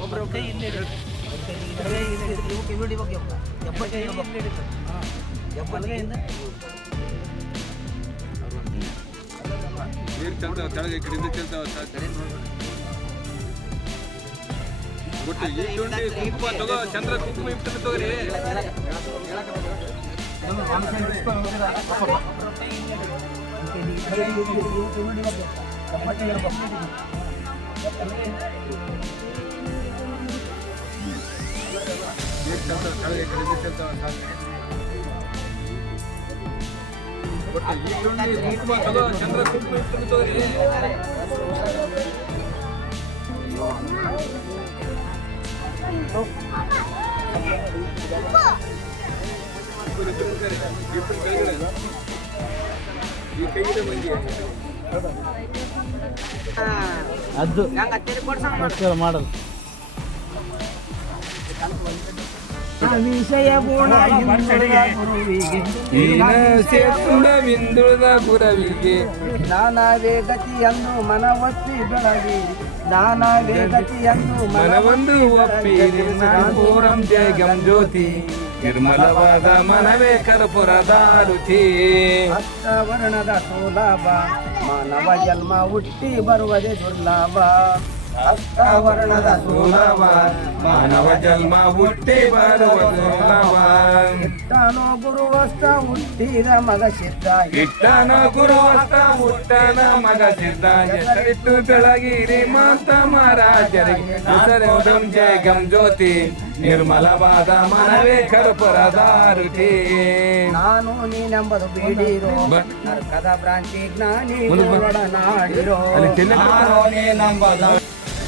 ಒಬ್ಬರು ಕೈ ಇಲ್ಲಿ ಹಿಡಿದು ಕೈ ಇಲ್ಲಿ ಹಿಡಿದು ಇವಕ್ಕೆ ಇವ್ರು ಹಿಡಿಬೇಕು ಇವ್ಕ. ಎಬ್ಬಟ್ಟು ಕೈ ಹಿಡಿಬೇಕು. ಇಲ್ಲಿ ಹಿಡಿದು. ಹಾ. ಎಬ್ಬಟ್ಟು ಬಲಗೈಯಿಂದ ನೀರು ಚೆಲ್ತಾವ ಕೆಳಗೆ ಈ ಕಡೆಯಿಂದ ಚೆಲ್ತಾವ ಸಾಕು. ಕಡೆ ನೋಡ್ಬೇಡ. ಒಟ್ಟು ತಗೋ ಚಂದ್ರ ಕುಂಕುಮ ಇಟ್ಟು ತಗೋರಿ ಈ ಶುಂಠಿ ಕುಂಕುಮ ತಗೋ ಚಂದ್ರ. ಈ ಮಂದಿ ಅದು ಹೆಂಗ್ ವಿಷಯ ಗುಣ ಹಿಂದುಳಿದ ಗುರುವಿಗೆ ನಾನಾ ವೇದಕಿಯನ್ನು ಮನವೊತ್ತಿ ಬೆಳಗಿ ನಾನಾ ವೇದಕಿಯನ್ನು ಮನವೊಂದು ಒಪ್ಪಿ ಪೂರಂ ಜಯಗಂ ಜ್ಯೋತಿ. ನಿರ್ಮಲವಾದ ಮನವೇ ಕರ್ಪುರದ ರುಚಿ ವರ್ಣದ ಸೌಲಭ ಮಾನವ ಜನ್ಮ ಹುಟ್ಟಿ ಬರುವುದೇ ದುರ್ಲಭ. ವರ್ಣದ ಸೋಲವ ಮಾನವ ಜನ್ಮ ಹುಟ್ಟಿ ಬರುವ ಸೋಲವ ತಾನೋ ಗುರುವಸ್ತ ಹುಟ್ಟಿದ ಮಗ ಸಿದ್ಧ ಇಟ್ಟನ ಗುರುವಸ್ತ ಹುಟ್ಟನ ಮಗ ಸಿದ್ಧ. ಹೆಸರಿಟ್ಟು ಬೆಳಗಿರಿ ಮಾತ ಮಹಾರಾಜರಿಗೆ ಜಯ ಗಂ ಜ್ಯೋತಿ ನಿರ್ಮಲವಾದ ಮನವೇ ಕರ್ಪುರದ ರುಚಿ ನಾನು ನೀನೆಂಬುದು ಬೀಡಿರೋ ನರ್ಕದ ಭ್ರಾಂತಿ ಜ್ಞಾನಿ ಒಡನಾಡಿರೋ ನಾನು ಒಡನಾಡಿರೋ ಅಲ್ಲಿ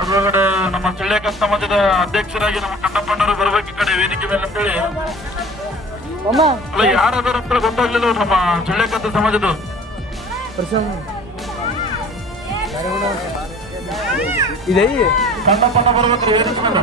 ಅದ್ರೊಳಗಡೆ ನಮ್ಮ ಚಳ್ಳೆಕ ಸಮಾಜದ ಅಧ್ಯಕ್ಷರಾಗಿ ನಮ್ಮ ಕಣ್ಣಪ್ಪಣ್ಣರು ಬರ್ಬೇಕು ಈ ಕಡೆ ವೇದಿಕೆ ಮೇಲೆ ಅಂತೇಳಿ. ಅಲ್ಲ ಯಾರಾದ್ರೂ ಅಂತ ಗೊತ್ತಾಗ್ಲಿಲ್ಲ ನಮ್ಮ ಚಳ್ಳೆಕತ್ತ ಸಮಾಜದ ಇದೆ ಕಣ್ಣಪ್ಪಣ್ಣ ಬರ್ಬೇಕು ವೇದಿಕೆ ಮೇಲೆ.